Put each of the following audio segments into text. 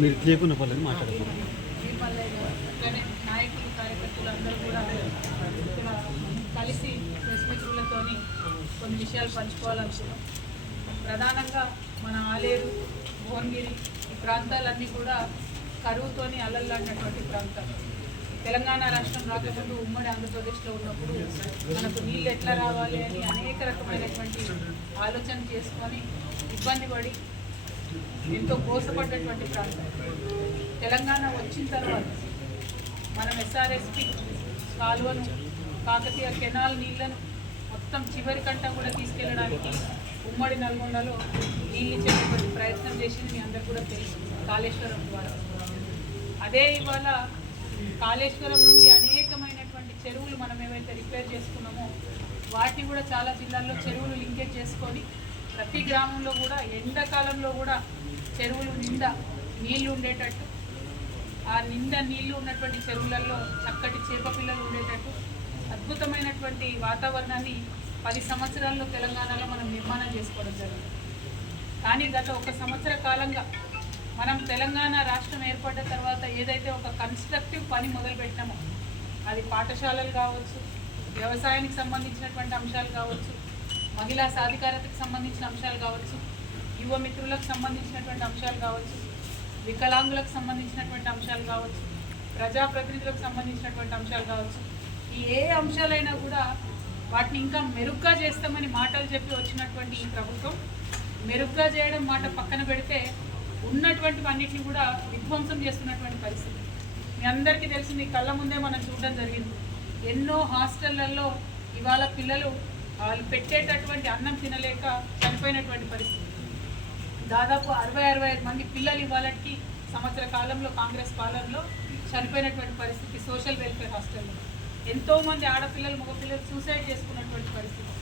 మీరు లేకుండా పర్లేదు మాట్లాడుకోండి. నాయకులు కార్యకర్తలు అందరూ కూడా ఇక్కడ కలిసి ప్రెస్ కొన్ని విషయాలు పంచుకోవాలనుకున్నాం ప్రధానంగా మన ఆలేరు భువనగిరి ఈ ప్రాంతాలన్నీ కూడా కరువుతోని అల్లల్లాడినటువంటి ప్రాంతాలు తెలంగాణ రాష్ట్రం రాకముందు ఉమ్మడి ఆంధ్రప్రదేశ్లో ఉన్నప్పుడు మనకు నీళ్ళు ఎట్లా రావాలి అని అనేక రకమైనటువంటి ఆలోచన చేసుకొని ఇబ్బంది పడి ఎంతో కోసపడ్డటువంటి ప్రాంతం. తెలంగాణ వచ్చిన తర్వాత మనం ఎస్ఆర్ఎస్పి కాలువను కాకతీయ కెనాల్ నీళ్ళను మొత్తం చివరి కంట కూడా తీసుకెళ్ళడానికి ఉమ్మడి నల్గొండలో నీళ్ళు ఇచ్చేటువంటి ప్రయత్నం చేసింది మీ అందరు కూడా తెలుసు కాళేశ్వరం ద్వారా. అదే ఇవాళ కాళేశ్వరం నుండి అనేకమైనటువంటి చెరువులు మనం ఏవైతే రిపేర్ చేసుకున్నామో వాటిని కూడా చాలా జిల్లాల్లో చెరువులు లింకేజ్ చేసుకొని ప్రతి గ్రామంలో కూడా ఎండాకాలంలో కూడా చెరువులు నిండా నీళ్ళు ఉండేటట్టు ఆ నిండా నీళ్ళు ఉన్నటువంటి చెరువులలో చక్కటి చేప పిల్లలు ఉండేటట్టు అద్భుతమైనటువంటి వాతావరణాన్ని పది సంవత్సరాల్లో తెలంగాణలో మనం నిర్మాణం చేసుకోవడం జరిగింది. కానీ గత ఒక సంవత్సర కాలంగా మనం తెలంగాణ రాష్ట్రం ఏర్పడ్డ తర్వాత ఏదైతే ఒక కన్స్ట్రక్టివ్ పని మొదలుపెట్టామో అది పాఠశాలలు కావచ్చు వ్యవసాయానికి సంబంధించినటువంటి అంశాలు కావచ్చు మహిళా సాధికారతకు సంబంధించిన అంశాలు కావచ్చు యువ మిత్రులకు సంబంధించినటువంటి అంశాలు కావచ్చు వికలాంగులకు సంబంధించినటువంటి అంశాలు కావచ్చు ప్రజాప్రతినిధులకు సంబంధించినటువంటి అంశాలు కావచ్చు. ఈ ఏ అంశాలైనా కూడా వాటిని ఇంకా మెరుగ్గా చేస్తామని మాటలు చెప్పి వచ్చినటువంటి ఈ ప్రభుత్వం మెరుగ్గా చేయడం మాట పక్కన పెడితే ఉన్నటువంటివన్నిటిని కూడా విధ్వంసం చేస్తున్నటువంటి పరిస్థితి. మీ అందరికీ తెలిసి మీ కళ్ళ ముందే మనం చూడడం జరిగింది. ఎన్నో హాస్టళ్ళలో ఇవాళ పిల్లలు వాళ్ళు పెట్టేటటువంటి అన్నం తినలేక చనిపోయినటువంటి పరిస్థితి. దాదాపు అరవై అరవై ఐదు మంది పిల్లలు ఇవాళకి సంవత్సర కాలంలో కాంగ్రెస్ పాలనలో చనిపోయినటువంటి పరిస్థితి సోషల్ వెల్ఫేర్ హాస్టల్లో. ఎంతోమంది ఆడపిల్లలు మగపిల్లలు సూసైడ్ చేసుకున్నటువంటి పరిస్థితి.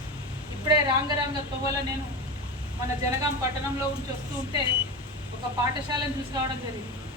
ఇప్పుడే రాంగరాంగ తొవ్వల నేను మన జనగాం పట్టణంలో ఉంచి వస్తూ ఉంటే ఒక పాఠశాలను చూసి రావడం జరిగింది.